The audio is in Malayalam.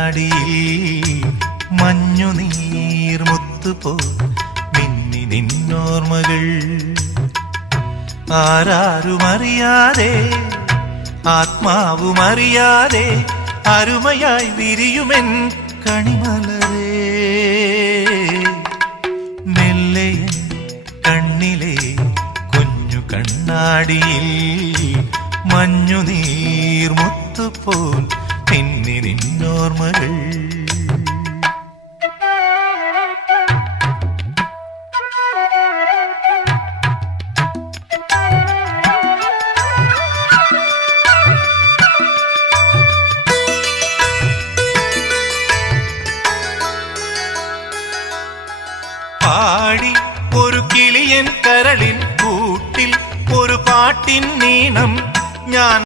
കണ്ണാടിയിൽ മഞ്ഞുനീർമുത്തുപോ മിന്നി നിന്നോർമ്മകൾ ആരാരുമറിയാതെ ആത്മാവുമറിയാതെ അരുമയായി വിരിയുമെൻ കണിമലരേ മെല്ലയൻ കണ്ണിലെ കുഞ്ഞു കണ്ണാടിയിൽ മഞ്ഞുനീർമുത്തുപോൽ മിന്നി നിന്നോർമ്മകൾ പാടി ഒരു കിളിയൻ കരളിൻ കൂട്ടിൽ ഒരു പാട്ടിൻ നീണം ഞാൻ